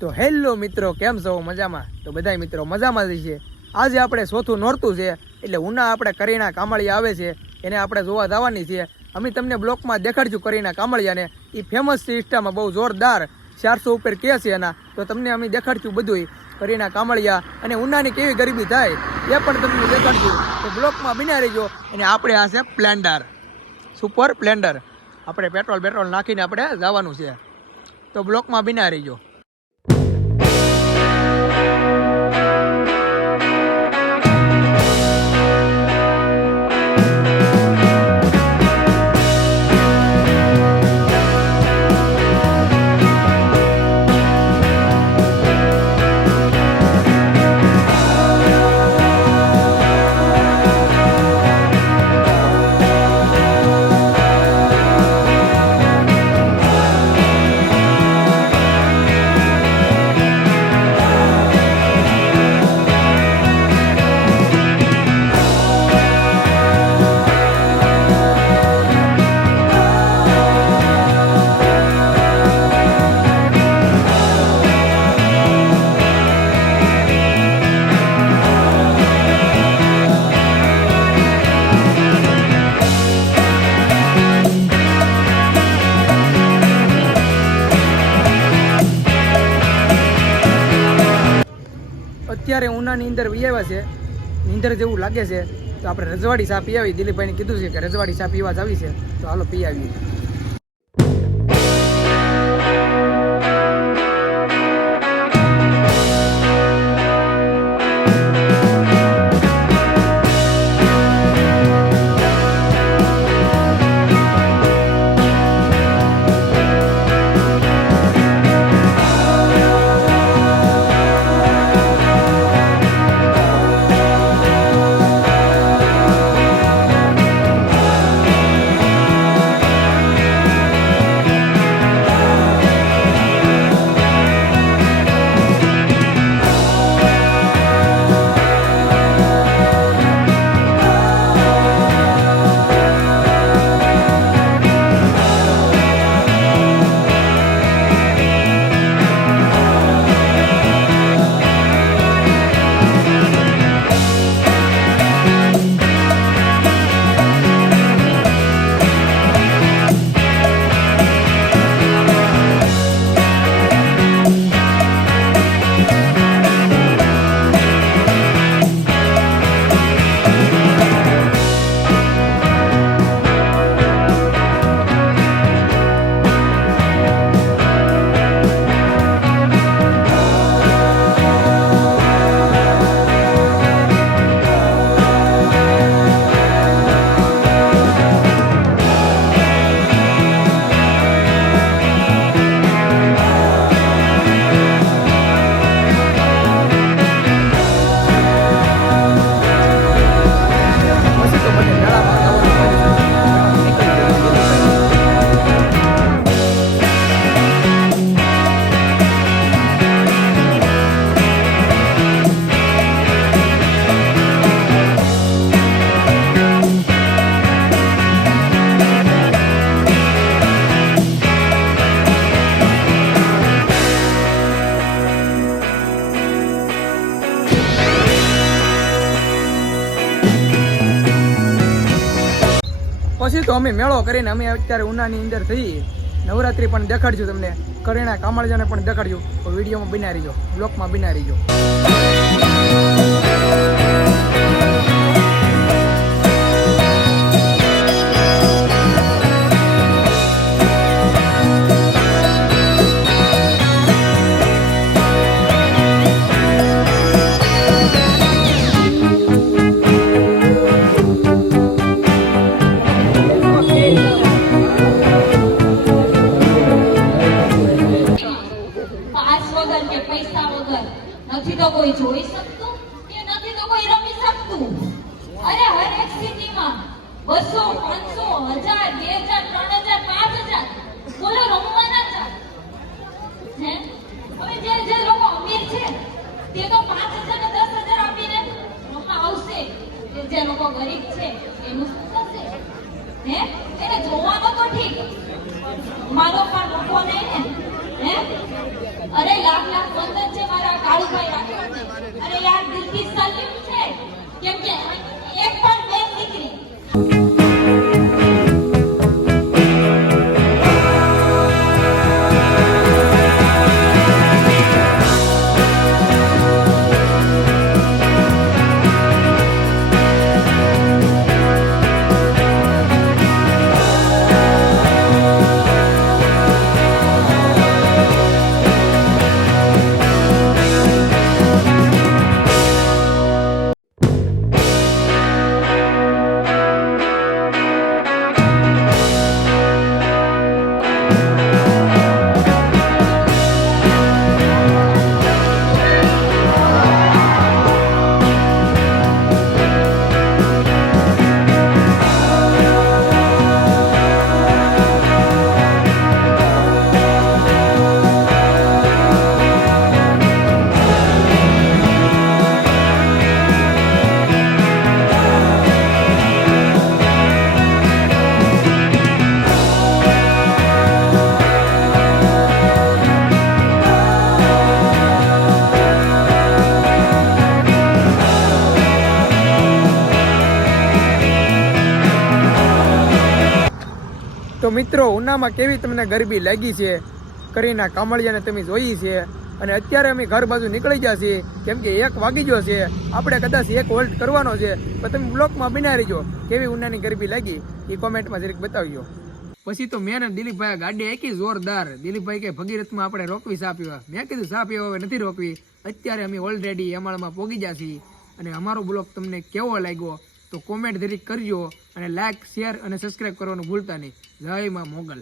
તો હેલો મિત્રો, કેમ છો? મજામાં? તો બધાય મિત્રો મજામાં જ છે. આજે આપણે ચોથું નોરતું છે એટલે ઉના આપણે કરીના કામળિયા આવે છે એને આપણે જોવા જવાની છે. અમે તમને બ્લોકમાં દેખાડશું કરીના કામળિયાને. એ ફેમસ છે ઇન્સ્ટામાં, બહુ જોરદાર 400 ઉપર કે છે એના. તો તમને અમે દેખાડશું બધું કરીના કામળિયા અને ઉનાની કેવી ગરીબી થાય એ પણ તમને દેખાડશું. તો બ્લોકમાં બિના રહીજો. અને આપણે આ છે સ્પ્લેન્ડર, સુપર સ્પ્લેન્ડર. આપણે પેટ્રોલ નાખીને આપણે જવાનું છે. તો બ્લોકમાં બિના રહીજો. અત્યારે ઉનાની અંદર આવ્યા છે, નીંદર જેવું લાગે છે. તો આપણે રજવાડી ચા પી આવી. દિલીપભાઈને કીધું છે કે રજવાડી ચા પીવા જ આવી છે, તો હાલો પી આવીએ. પછી તો અમે મેળો કરીને અમે અત્યારે ઉનાની અંદર થઈ. નવરાત્રી પણ દેખાડજો તમને, કરીના કામળિયાને પણ દેખાડજો. તો વિડીયોમાં બિના રહીજો, બ્લોકમાં બિના રહીજો. નથી તો કોઈ જોઈ શકતું કે નથી તો કોઈ રમી શકતું. અરે હર એક સિટીમાં 200, 500, 1000, 2000, 3000, 5000 બોલો રમવાના છે. હવે જે લોકો અમીર છે તે તો 5000 ને 10000 આપીને રમવા આવશે. જે લોકો ગરીબ છે એનું શું થશે? એને જોવાનો તો ઠીક, મારો પણ લોકો નહીં ને. અરે લાખ લાખ વંદન છે મારા કાળુભાઈ રાઠોડને. અરે યાર દિલથી સલ્યુટ છે, કેમ કે એક પણ બેન દીકરી તો મિત્રો ઉનામાં કેવી તમને ગરબી લાગી છે, કરીના કામળિયાને તમે જોઈ છે. અને અત્યારે અમે ઘર બાજુ નીકળી ગયા છીએ, કેમ કે 1 વાગી ગયો છે. આપણે કદાચ 1 વોલ્ટ કરવાનો છે, તો તમે બ્લોકમાં બિના રહીજો. કેવી ઉનાની ગરબી લાગી એ કોમેન્ટમાં જરીક બતાવજો. પછી તો મેં દિલીપભાઈ ગાડી આખી જોરદાર. દિલીપભાઈ કે ભગીરથમાં આપણે રોકવી સા પીવા. મેં કીધું સા પીવા હવે નથી રોકવી. અત્યારે અમે ઓલરેડી અમાળમાં પોગી ગયા છીએ. અને અમારો બ્લોગ તમને કેવો લાગ્યો તો કોમેન્ટ જરીક કરજો, અને લાઈક, શેર અને સબસ્ક્રાઈબ કરવાનું ભૂલતા નહીં. જય માં મોગલ.